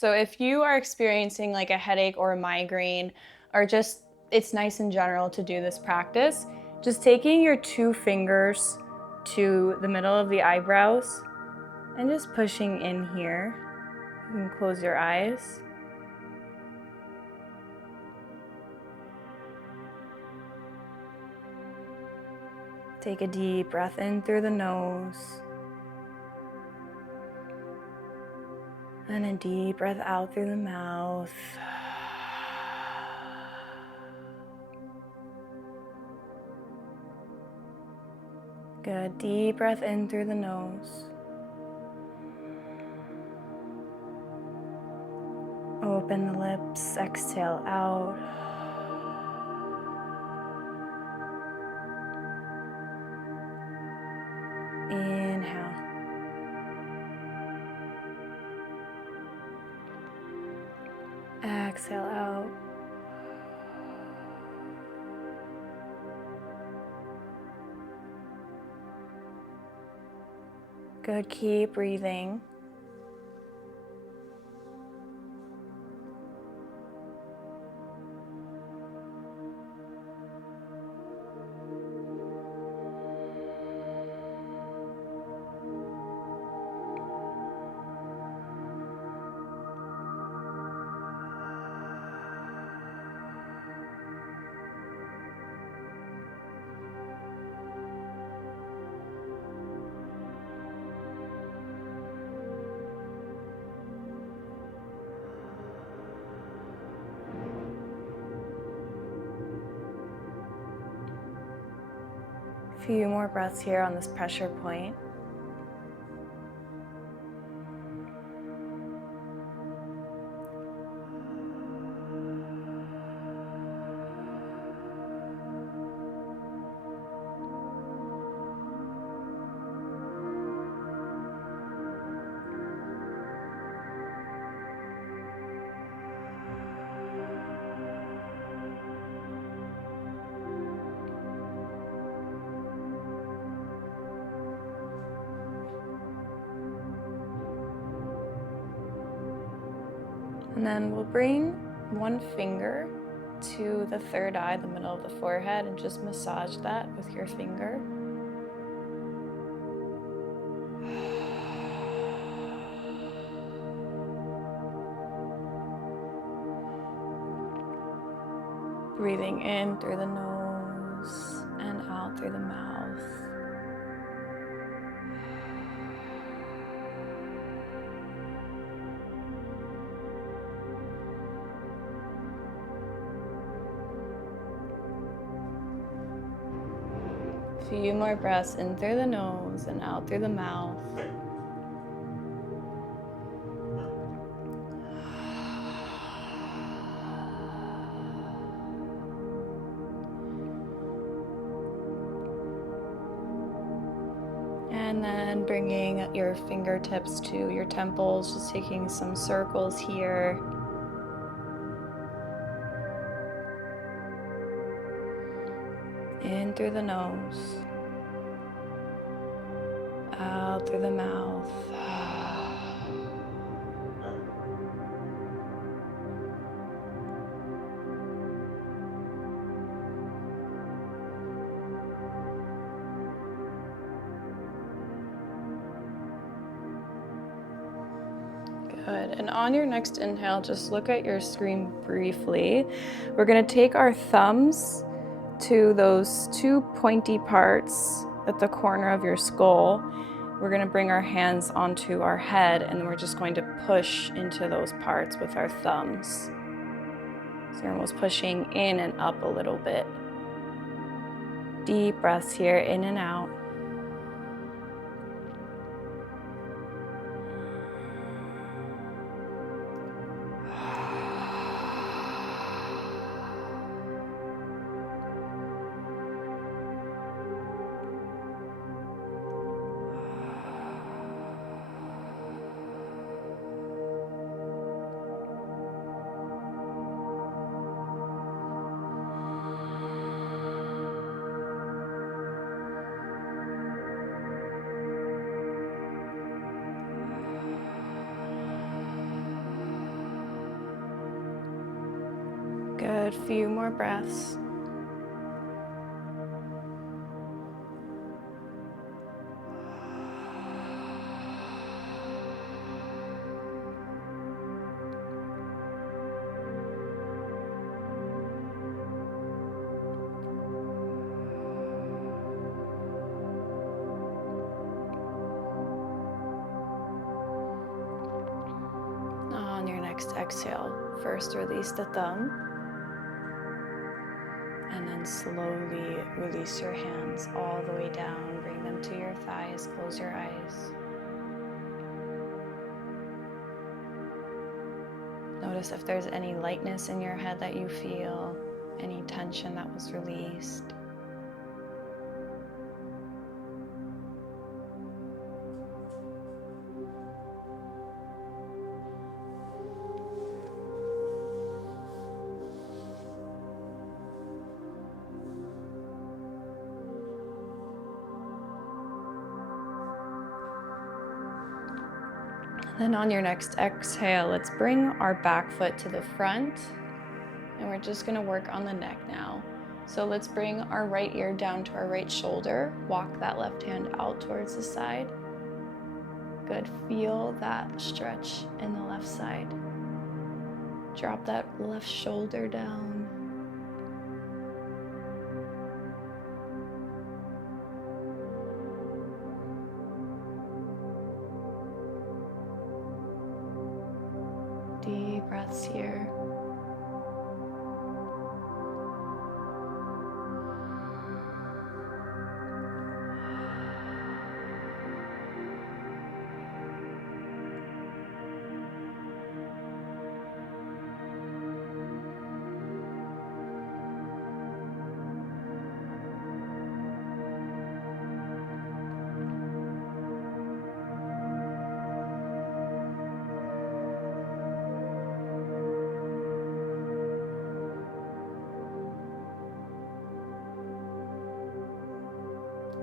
So if you are experiencing like a headache or a migraine, or just it's nice in general to do this practice, just taking your 2 fingers to the middle of the eyebrows and just pushing in here. You can close your eyes. Take a deep breath in through the nose. And a deep breath out through the mouth. Good. Deep breath in through the nose. Open the lips. Exhale out. Inhale. Exhale out. Good. Keep breathing. A few more breaths here on this pressure point. And then we'll bring one finger to the third eye, the middle of the forehead, and just massage that with your finger. Breathing in through the nose and out through the mouth. A few more breaths in through the nose and out through the mouth. And then bringing your fingertips to your temples, just taking some circles here. In through the nose, out through the mouth. Good. And on your next inhale, just look at your screen briefly. We're going to take our thumbs to those 2 pointy parts at the corner of your skull. We're going to bring our hands onto our head, and we're just going to push into those parts with our thumbs. So you're almost pushing in and up a little bit. Deep breaths here, in and out. Good, few more breaths. On your next exhale, first release the thumb, and then slowly release your hands all the way down. Bring them to your thighs, close your eyes. Notice if there's any lightness in your head that you feel, any tension that was released. Then on your next exhale, let's bring our back foot to the front, and we're just gonna work on the neck now. So let's bring our right ear down to our right shoulder, walk that left hand out towards the side. Good, feel that stretch in the left side. Drop that left shoulder down. Deep breaths here.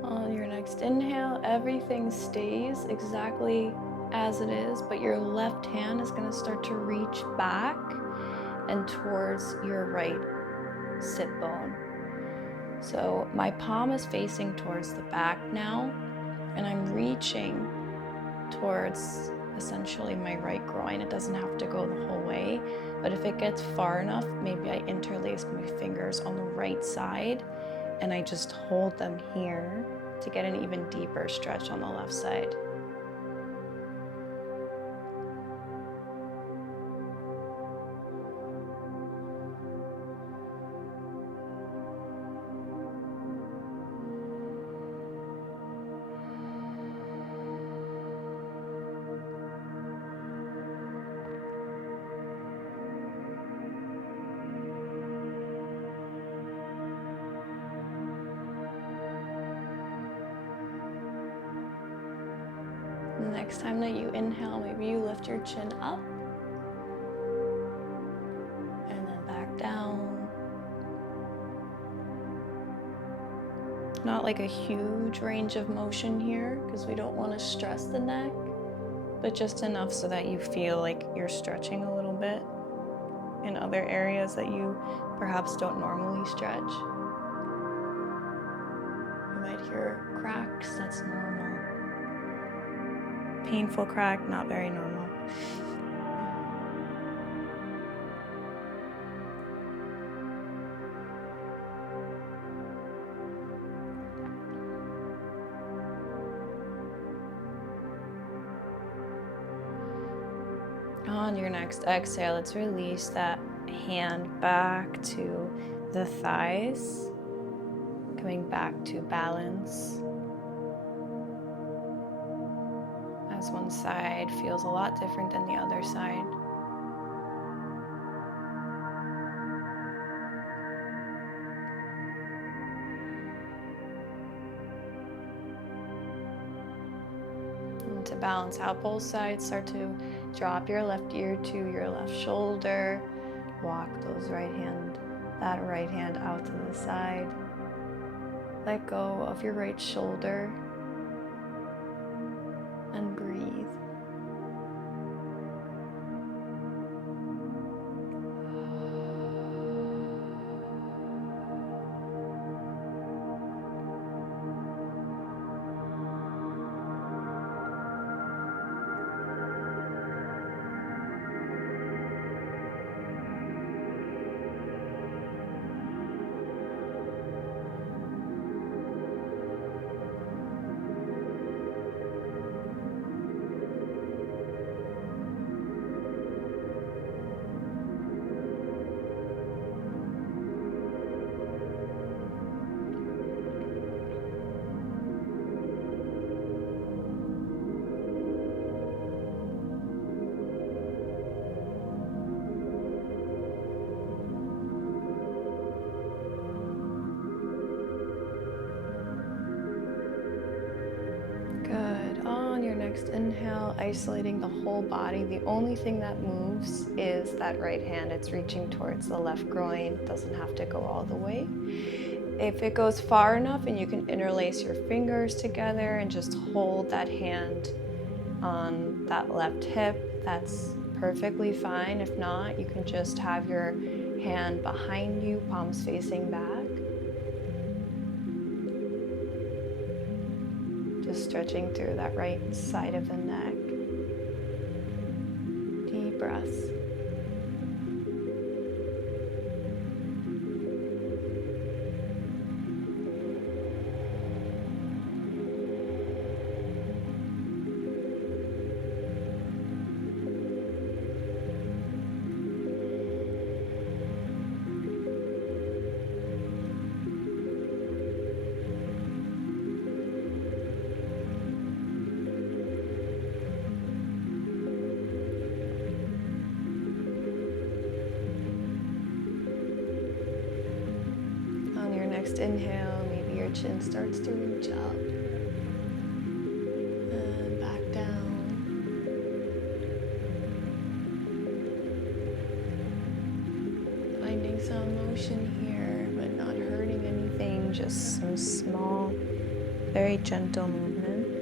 On your next inhale, everything stays exactly as it is, but your left hand is going to start to reach back and towards your right sit bone. So my palm is facing towards the back now, and I'm reaching towards essentially my right groin. It doesn't have to go the whole way, but if it gets far enough, maybe I interlace my fingers on the right side and I just hold them here to get an even deeper stretch on the left side. The next time that you inhale, maybe you lift your chin up and then back down. Not like a huge range of motion here because we don't want to stress the neck, but just enough so that you feel like you're stretching a little bit in other areas that you perhaps don't normally stretch. You might hear cracks, that's normal. Painful crack, not very normal. On your next exhale, let's release that hand back to the thighs, coming back to balance. As one side feels a lot different than the other side. And to balance out both sides, start to drop your left ear to your left shoulder. Walk that right hand out to the side. Let go of your right shoulder and breathe. next inhale, isolating the whole body. The only thing that moves is that right hand. It's reaching towards the left groin. It doesn't have to go all the way. If it goes far enough and you can interlace your fingers together and just hold that hand on that left hip, that's perfectly fine. If not, you can just have your hand behind you, palms facing back. Just stretching through that right side of the neck. Deep breaths. Next inhale, maybe your chin starts to reach up and back down. Finding some motion here, but not hurting anything, just some small, very gentle movement.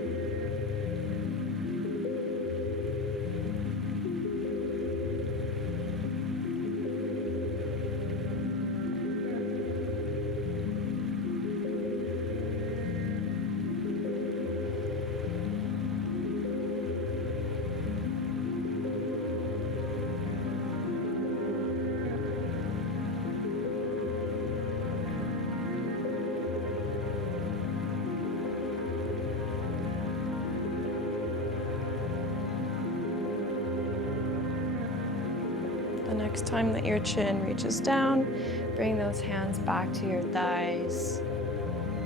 The next time that your chin reaches down, bring those hands back to your thighs.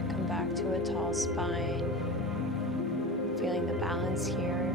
Come back to a tall spine. Feeling the balance here.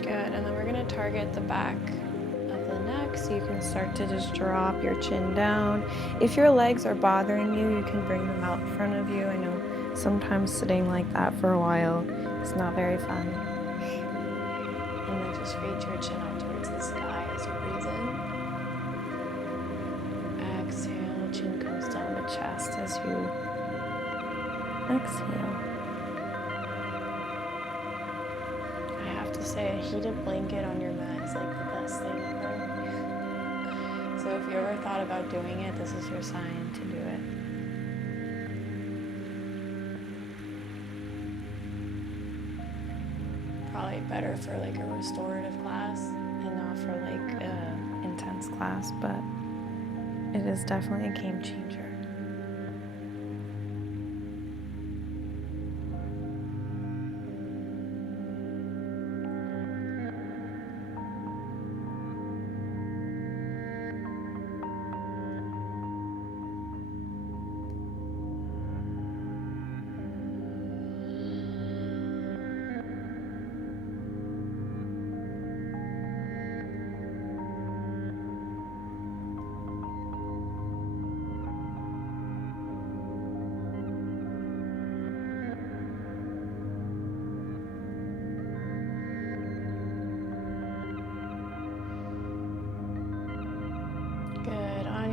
Good, and then we're going to target the back of the neck, so you can start to just drop your chin down. If your legs are bothering you, you can bring them out in front of you. I know sometimes sitting like that for a while is not very fun. And then just reach your chin up towards the sky as you breathe in. Exhale, chin comes down the chest as you exhale. Say a heated blanket on your mat is like the best thing ever. So if you ever thought about doing it, this is your sign to do it. Probably better for like a restorative class and not for like an intense class, but it is definitely a game changer.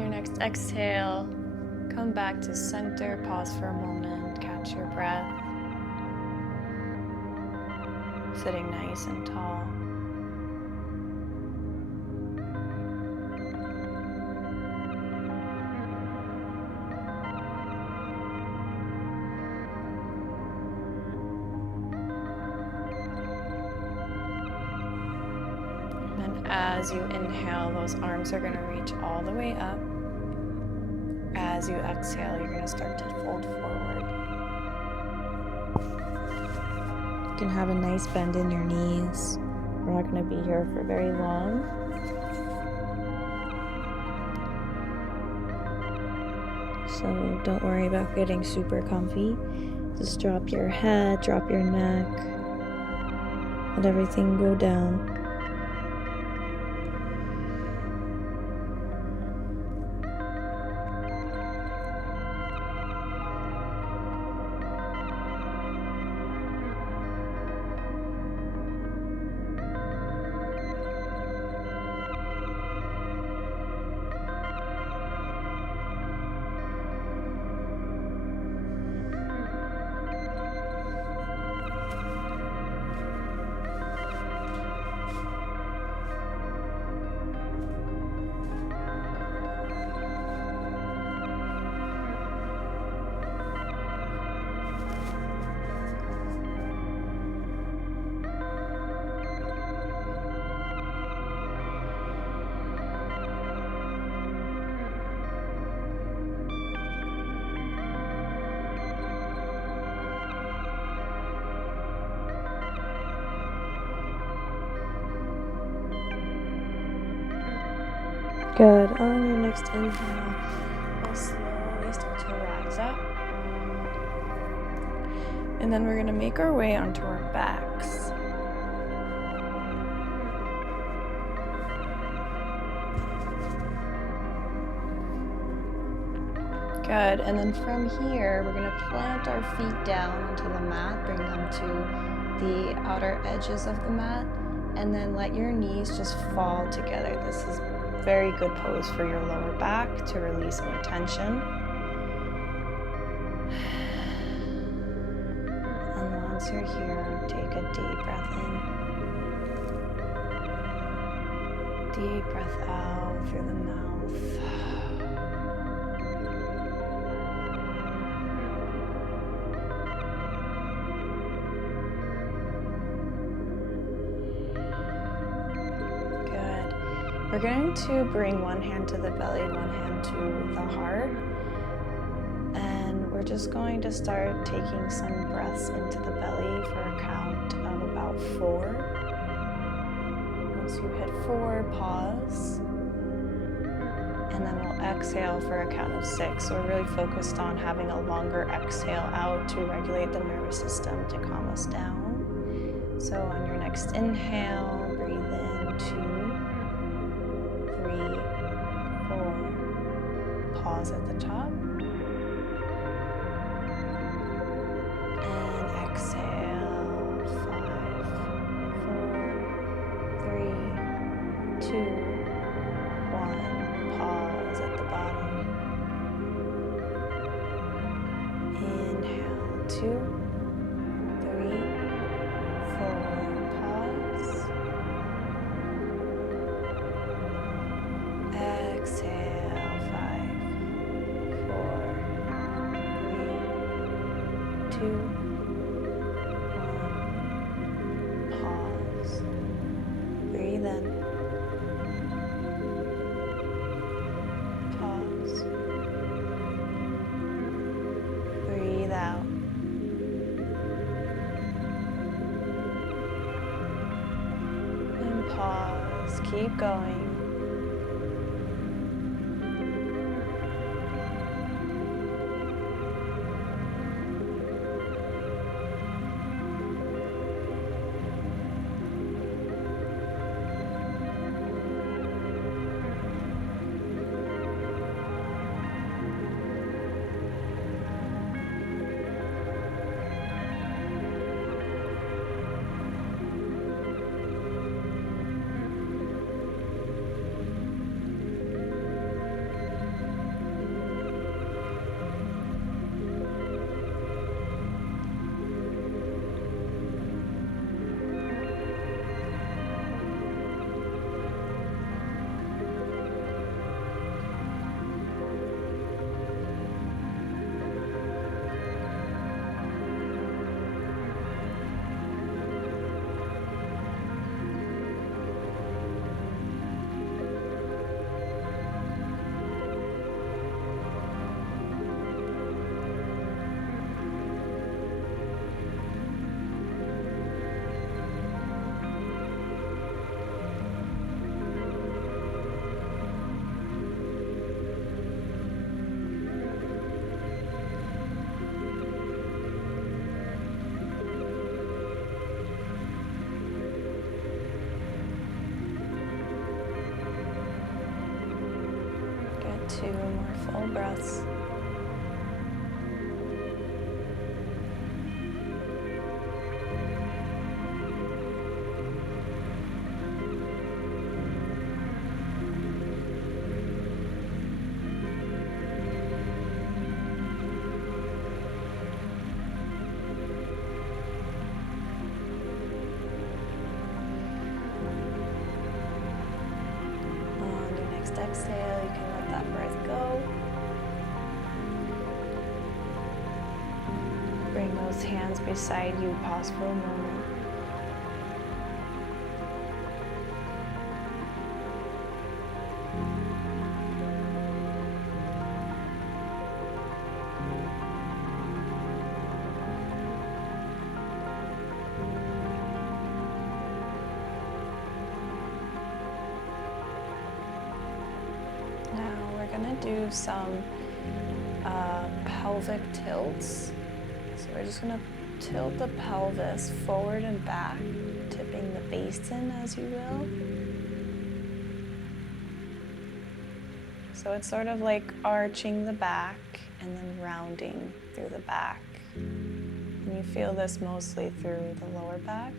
Next exhale, come back to center, pause for a moment, catch your breath. Sitting nice and tall. And as you inhale, those arms are going to reach all the way up. As you exhale, you're going to start to fold forward. You can have a nice bend in your knees, We're not going to be here for very long. So don't worry about getting super comfy. Just drop your head, drop your neck, let everything go down. Good. On your next inhale, we'll slowly start to rise up. And then we're going to make our way onto our backs. Good. And then from here, we're going to plant our feet down onto the mat, bring them to the outer edges of the mat, and then let your knees just fall together. This is very good pose for your lower back to release any tension. And once you're here, take a deep breath in. Deep breath out through the mouth. We're going to bring one hand to the belly, one hand to the heart, and we're just going to start taking some breaths into the belly for a count of about 4. Once you hit 4, pause, and then we'll exhale for a count of 6. So we're really focused on having a longer exhale out to regulate the nervous system to calm us down. So on your next inhale, breathe in 2, 4, pause at the top, and exhale, 5, 4, 3, 2, 1, pause at the bottom, inhale, 2, 3, 4, pause, exhale, 5, 4, 3, 2, 1, pause, breathe in, pause, breathe out, and pause, keep going. 2 more full breaths. On your next exhale, you can let that breath go. Bring those hands beside you, pause for a moment. Now we're gonna do some pelvic tilts. So we're just gonna tilt the pelvis forward and back, tipping the base in as you will. So it's sort of like arching the back and then rounding through the back. And you feel this mostly through the lower back.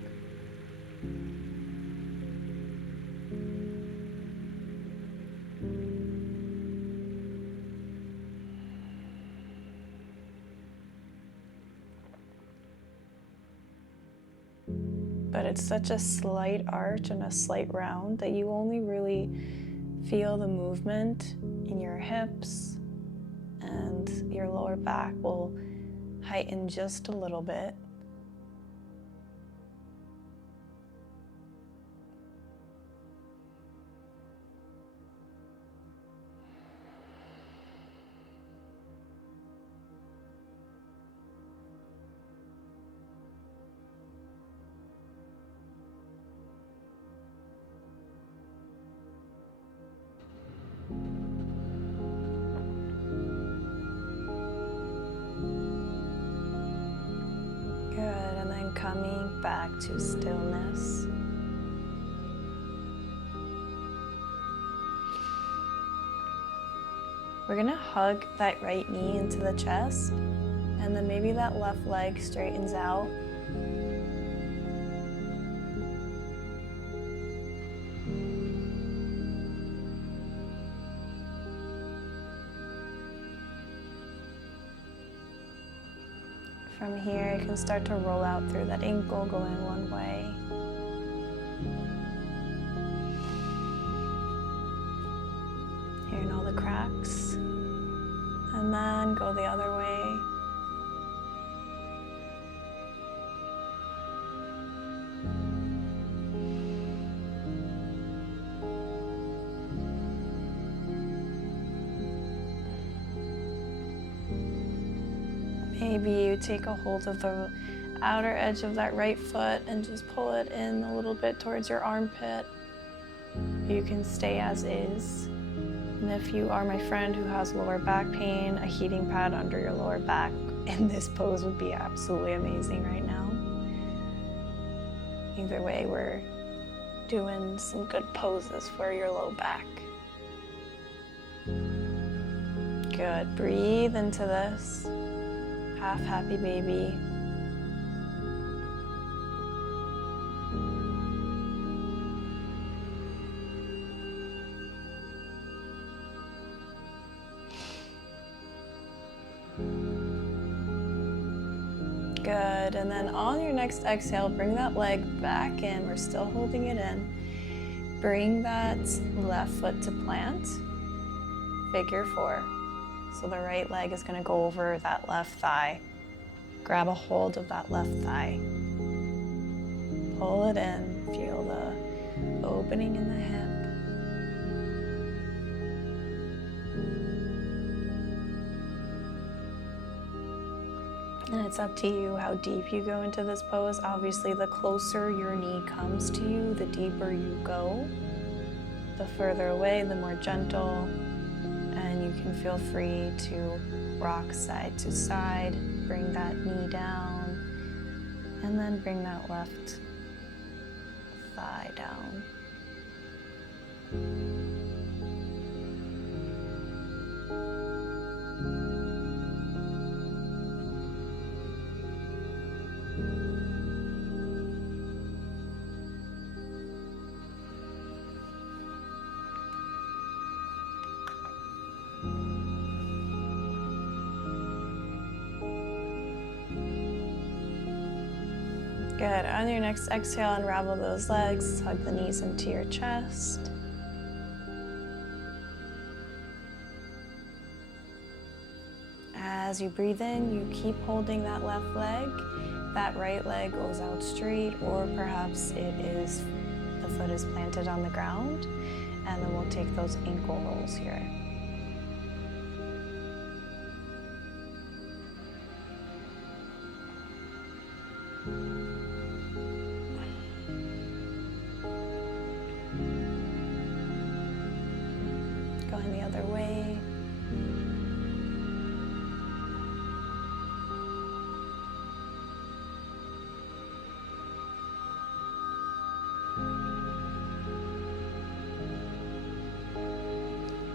But it's such a slight arch and a slight round that you only really feel the movement in your hips, and your lower back will heighten just a little bit. Good, and then coming back to stillness. We're gonna hug that right knee into the chest, and then maybe that left leg straightens out. From here, you can start to roll out through that ankle, going one way. Hearing all the cracks. And then go the other way. Maybe you take a hold of the outer edge of that right foot and just pull it in a little bit towards your armpit. You can stay as is. And if you are my friend who has lower back pain, a heating pad under your lower back in this pose would be absolutely amazing right now. Either way, we're doing some good poses for your low back. Good, breathe into this. Half happy baby. Good, and then on your next exhale, bring that leg back in. We're still holding it in. Bring that left foot to plant, figure 4. So the right leg is gonna go over that left thigh. Grab a hold of that left thigh. Pull it in, feel the opening in the hip. And it's up to you how deep you go into this pose. Obviously, the closer your knee comes to you, the deeper you go. The further away, the more gentle. And you can feel free to rock side to side. Bring that knee down. And then bring that left thigh down. Good. On your next exhale, unravel those legs, hug the knees into your chest. As you breathe in, you keep holding that left leg. That right leg goes out straight, or perhaps the foot is planted on the ground. And then we'll take those ankle rolls here. Going the other way.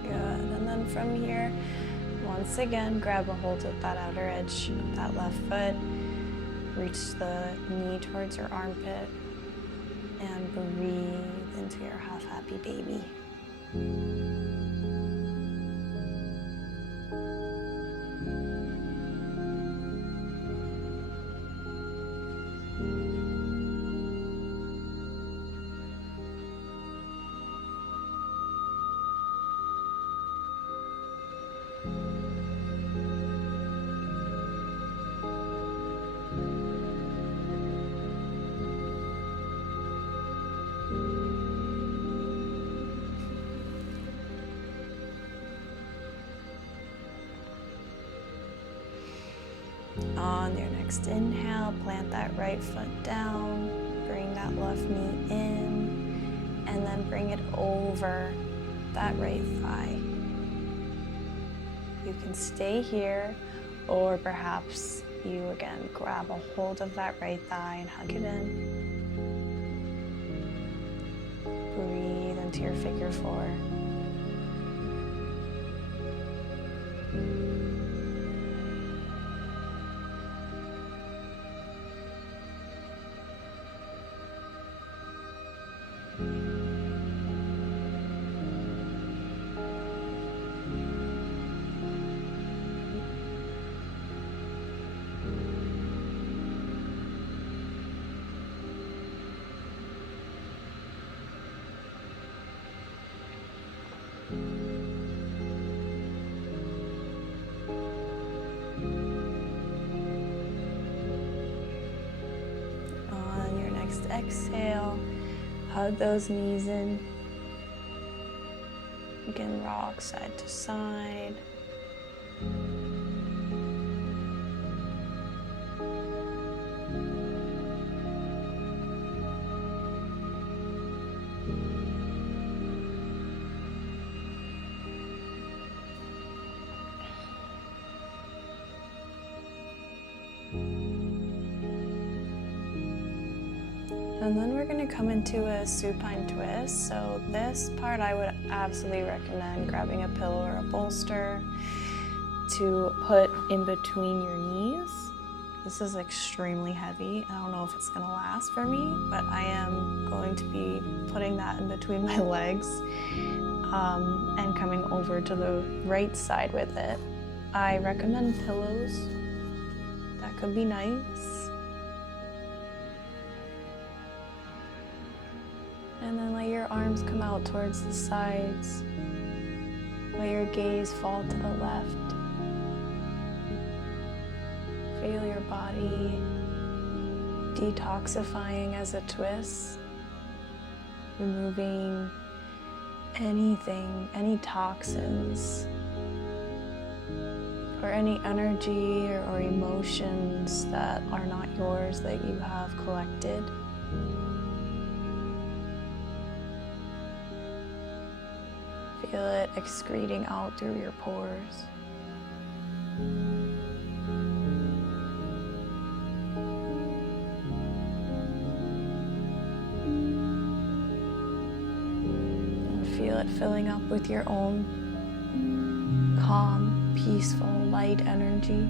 Good, and then from here, once again, grab a hold of that outer edge of that left foot. Reach the knee towards your armpit and breathe into your half-happy baby. On your next inhale, plant that right foot down, bring that left knee in, and then bring it over that right thigh. You can stay here, or perhaps you again grab a hold of that right thigh and hug it in. Breathe into your figure four. On your next exhale, hug those knees in. You can rock side to side. And then we're going to come into a supine twist. So this part I would absolutely recommend grabbing a pillow or a bolster to put in between your knees. This is extremely heavy. I don't know if it's going to last for me, but I am going to be putting that in between my legs and coming over to the right side with it. I recommend pillows. That could be nice. And then let your arms come out towards the sides. Let your gaze fall to the left. Feel your body detoxifying as a twist, removing anything, any toxins, or any energy or emotions that are not yours that you have collected. Feel it excreting out through your pores. And feel it filling up with your own calm, peaceful, light energy.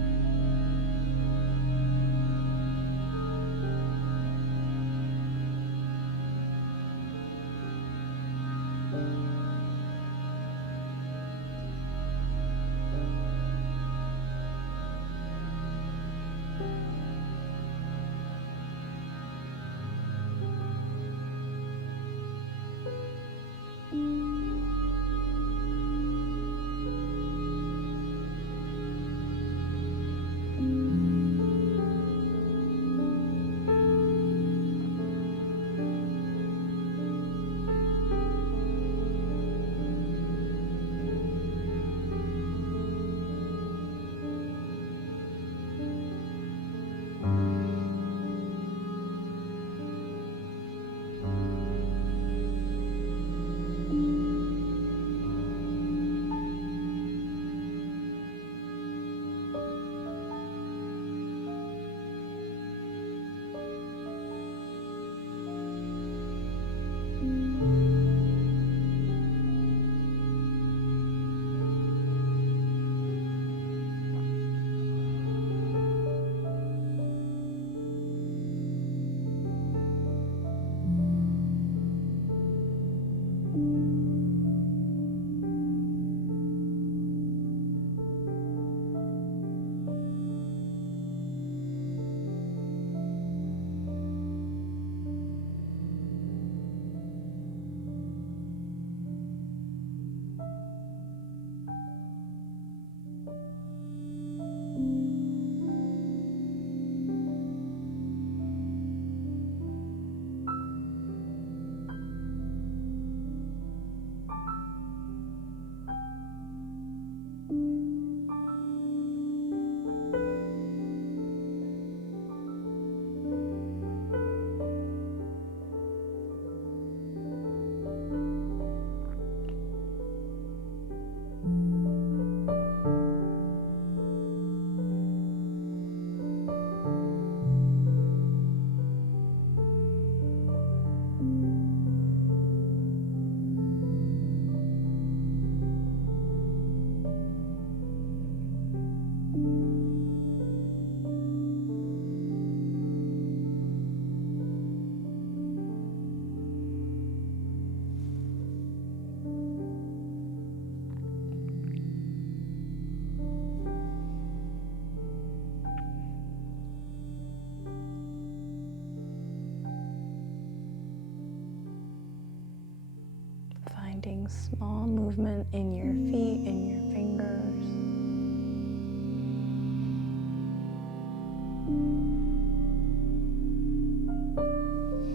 movement in your feet, in your fingers.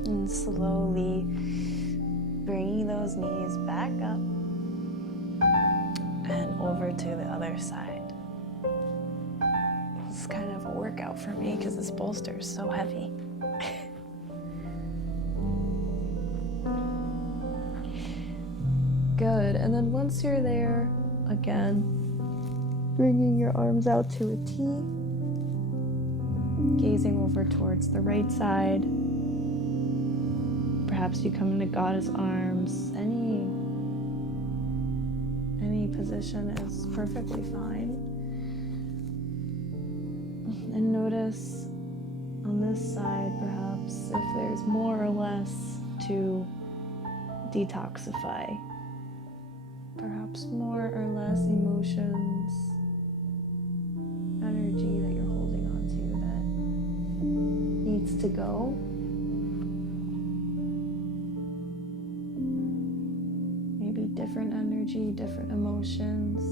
And slowly bringing those knees back up and over to the other side. It's kind of a workout for me because this bolster is so heavy. Good, and then once you're there, again, bringing your arms out to a T, gazing over towards the right side. Perhaps you come into Goddess arms. Any position is perfectly fine. And notice on this side, perhaps, if there's more or less to detoxify. Perhaps more or less emotions, energy that you're holding on to that needs to go. Maybe different energy, different emotions,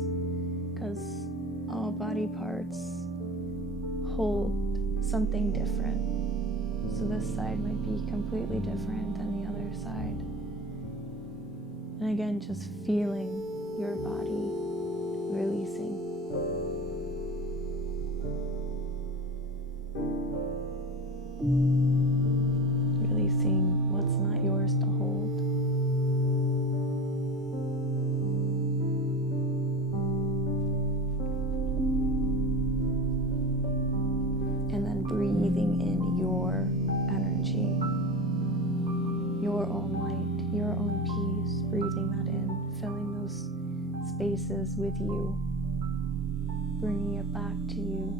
because all body parts hold something different. So this side might be completely different than the other side. And again, just feeling your body releasing. Releasing what's not yours to hold. And then breathing in your energy, your own light, your own peace. Breathing that in, filling those spaces with you, bringing it back to you.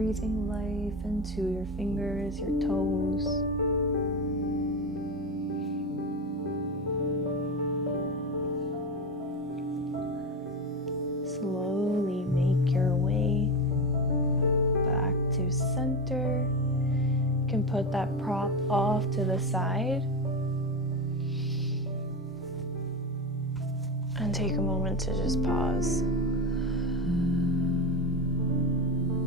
breathing life into your fingers, your toes. Slowly make your way back to center. You can put that prop off to the side and take a moment to just pause.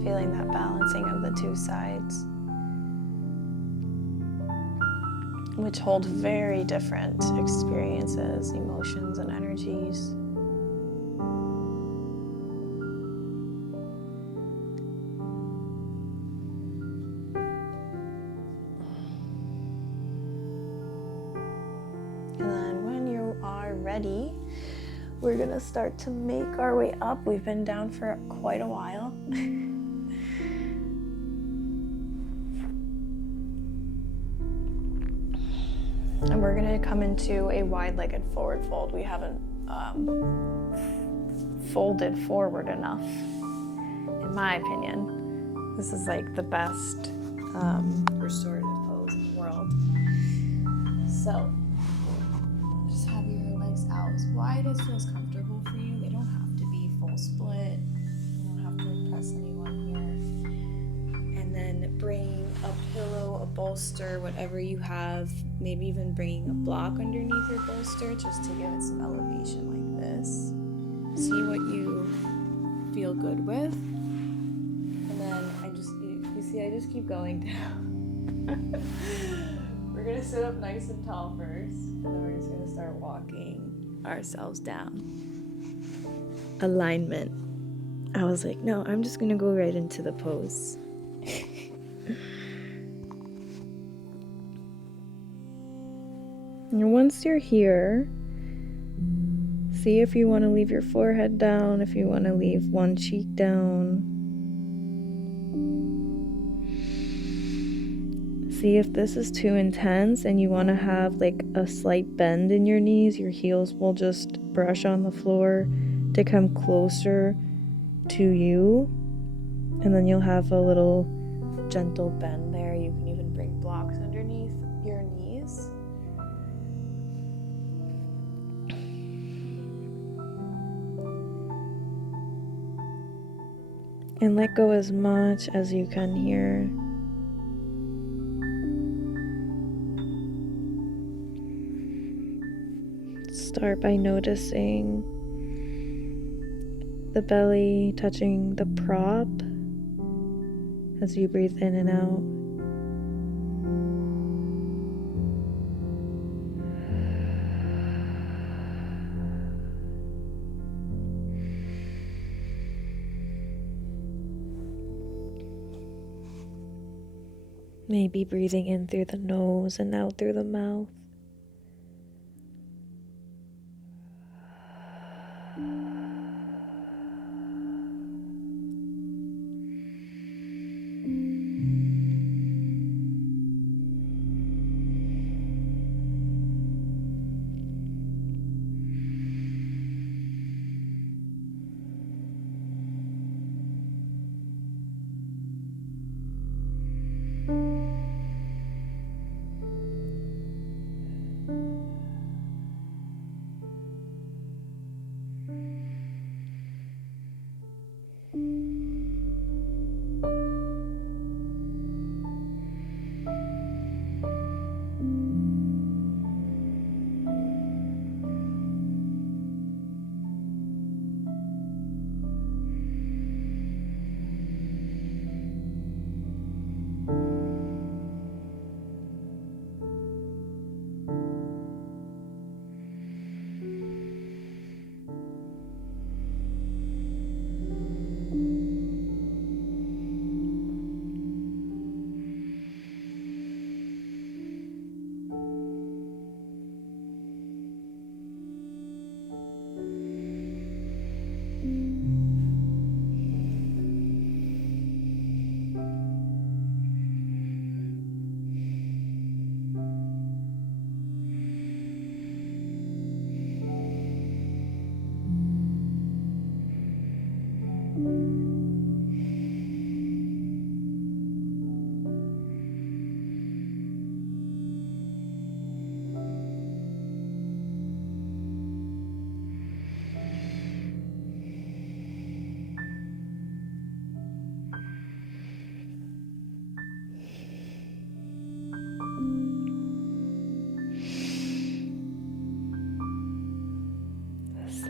Feeling that balancing of the two sides, which hold very different experiences, emotions, and energies. And then when you are ready, we're gonna start to make our way up. We've been down for quite a while. And we're gonna come into a wide-legged forward fold. We haven't folded forward enough, in my opinion. This is like the best restorative pose in the world. So just have your legs out as wide as feels comfortable for you. They don't have to be full split. You don't have to impress anyone here. And then bring a pillow, a bolster, whatever you have. Maybe even bringing a block underneath your bolster just to give it some elevation like this. See what you feel good with. And then I just keep going down. We're gonna sit up nice and tall first, and then we're just gonna start walking ourselves down. Alignment. I was like, no, I'm just gonna go right into the pose. And once you're here, see if you want to leave your forehead down, if you want to leave one cheek down. See if this is too intense and you want to have like a slight bend in your knees. Your heels will just brush on the floor to come closer to you. And then you'll have a little gentle bend there. You can even bring blocks underneath your knees. And let go as much as you can here. Start by noticing the belly touching the prop as you breathe in and out. Maybe breathing in through the nose and out through the mouth.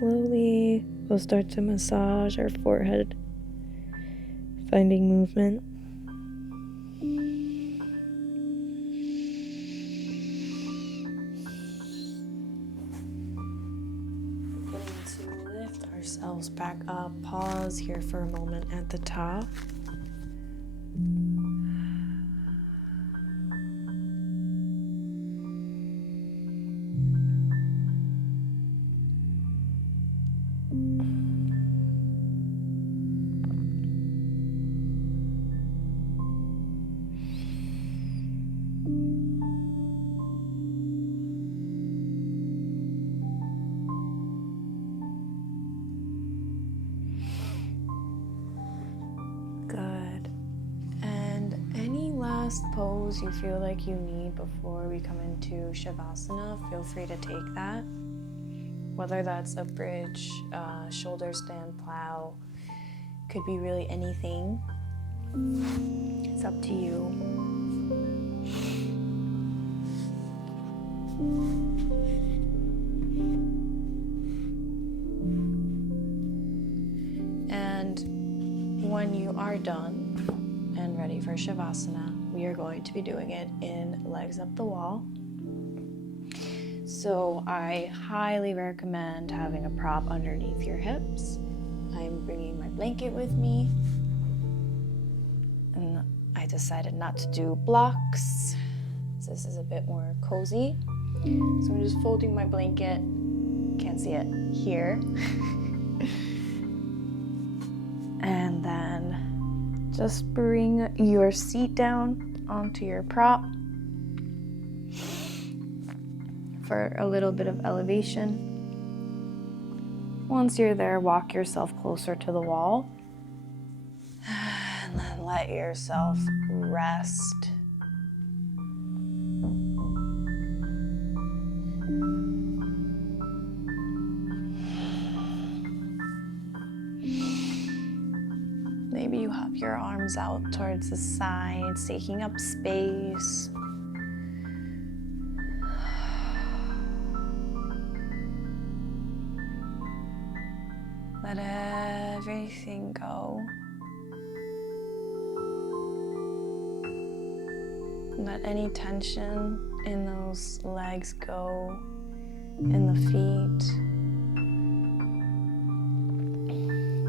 slowly we'll start to massage our forehead, finding movement. Beginning to lift ourselves back up. Pause here for a moment at the top. Good. And any last pose you feel like you need before we come into Shavasana, feel free to take that. Whether that's a bridge, shoulder stand plow, could be really anything. It's up to you. And when you are done and ready for Shavasana, we are going to be doing it in legs up the wall. So I highly recommend having a prop underneath your hips. I'm bringing my blanket with me. And I decided not to do blocks. So this is a bit more cozy. So I'm just folding my blanket. Can't see it here. And then just bring your seat down onto your prop for a little bit of elevation. Once you're there, walk yourself closer to the wall and then let yourself rest. Maybe you have your arms out towards the sides, taking up space. Let everything go. Let any tension in those legs go, in the feet.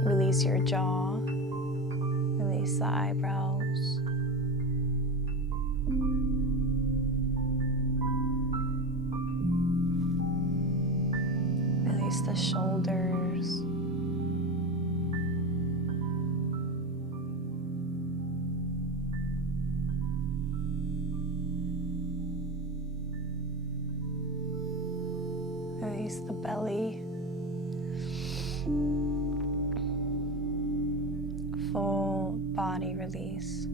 Release your jaw. Release the eyebrows. Release the shoulders. Release the belly. Full body release.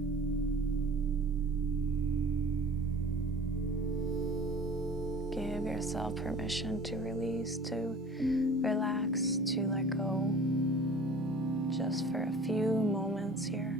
Give yourself permission to release, to relax, to let go, just for a few moments here.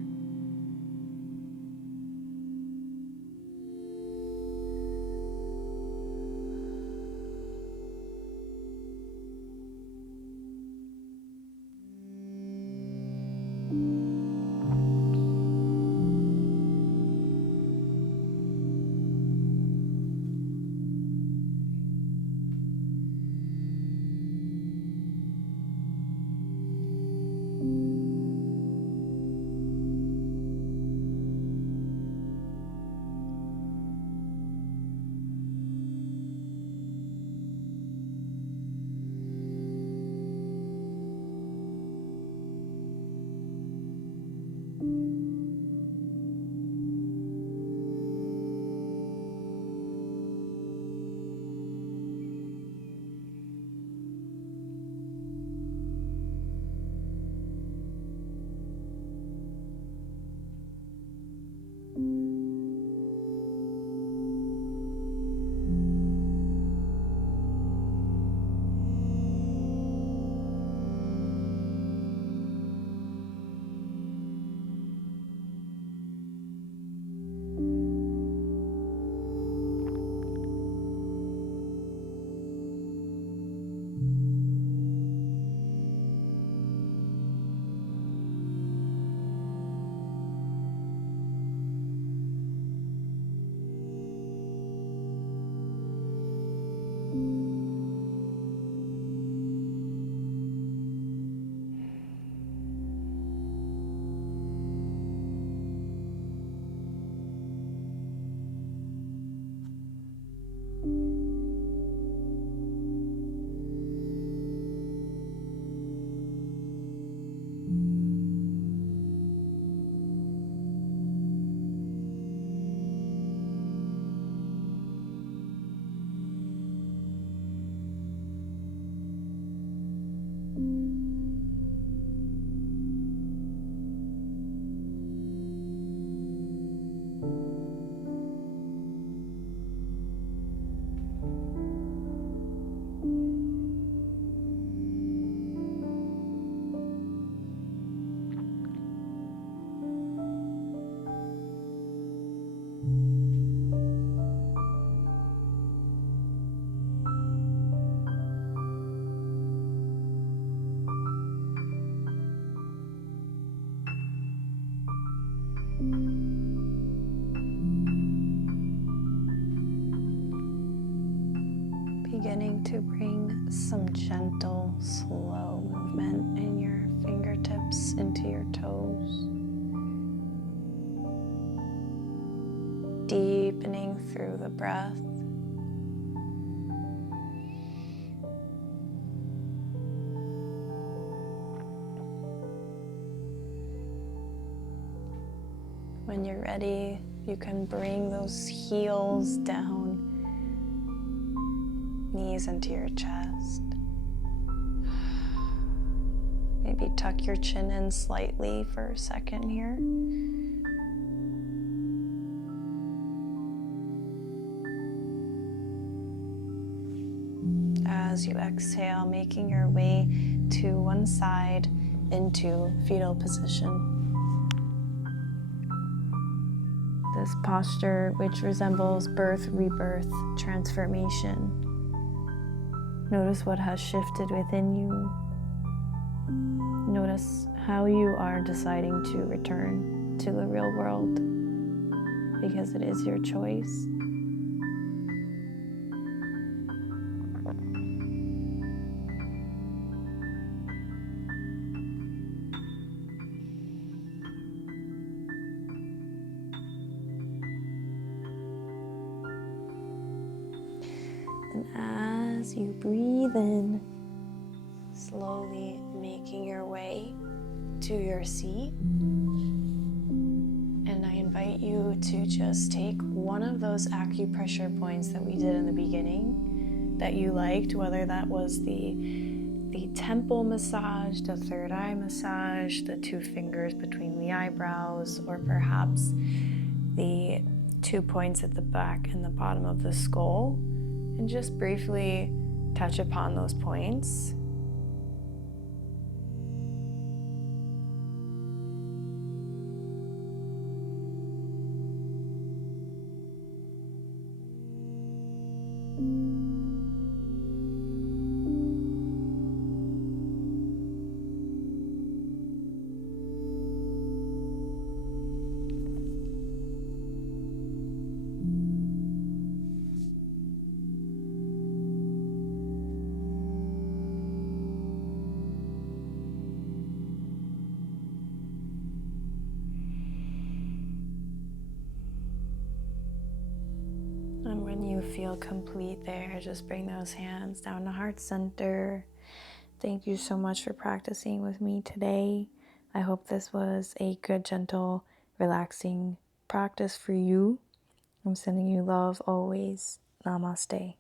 going to bring some gentle, slow movement in your fingertips into your toes. Deepening through the breath. When you're ready, you can bring those heels down, knees into your chest. Maybe tuck your chin in slightly for a second here. As you exhale, making your way to one side into fetal position. This posture, which resembles birth, rebirth, transformation. Notice what has shifted within you. Notice how you are deciding to return to the real world, because it is your choice. And as you breathe in, slowly making your way to your seat. And I invite you to just take one of those acupressure points that we did in the beginning that you liked, whether that was the temple massage, the third eye massage, the 2 fingers between the eyebrows, or perhaps the 2 points at the back and the bottom of the skull. And just briefly touch upon those points. And when you feel complete there, just bring those hands down to heart center. Thank you so much for practicing with me today. I hope this was a good, gentle, relaxing practice for you. I'm sending you love always. Namaste.